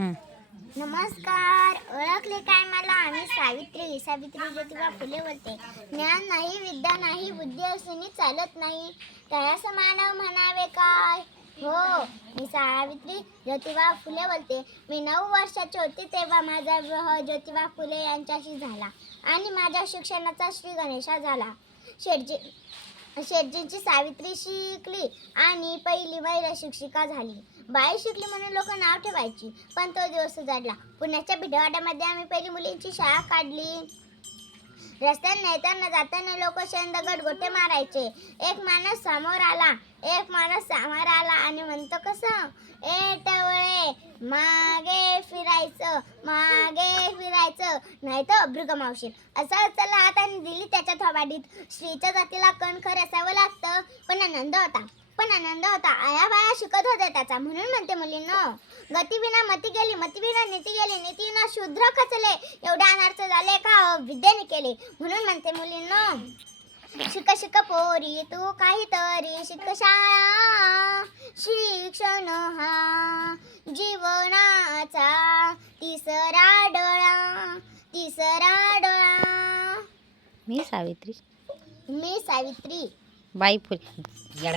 नमस्कार. ओळखले काय मला? आम्ही सावित्री ज्योतिबा फुले बोलते. ज्ञान नाही, विद्या नाही, बुद्धी असूनही चालत नाही, त्यास मानव म्हणावे काय? हो, मी सावित्री ज्योतिबा फुले बोलते. मी 9 वर्षाची होते तेव्हा माझा विवाह ज्योतिबा फुले यांच्याशी झाला आणि माझ्या शिक्षणाचा श्री गणेशा झाला. शेटजींची सावित्री शिकली आणि पहिली महिला शिक्षिका झाली. बाई शिकली म्हणून लोक नाव ठेवायची, पण तो दिवस उजाडला. पुण्याच्या भिडेवाड्यामध्ये आम्ही पहिली मुलींची शाळा काढली. रस्त्याने येताना जाताना लोक शेंद गटगोटे मारायचे. एक माणूस समोर आला आणि म्हणतो कसं, ए टवळे, मागे फिरायचं नाही तर भृग मावशी. असं चला हाताने दिली त्याच्या थोबाडीत. स्त्रीच्या जातीला कणखर असावं लागतं, पण आनंद होता. आया बाया शिकत होते त्याचा. म्हणून म्हणते मुलींनो, गतीविना मती गेली, मतीविना नीती गेली, नीतीविना शूद्र खचले, एवढे अनर्थ झाले का विद्येने केले. म्हणून म्हणते मुलींनो, शिक पोरी तू काहीतरी शिक. शाळा शिक्षण हा जीवनाचा तिसरा डोळा. मी सावित्री मी सावित्री बाई फुले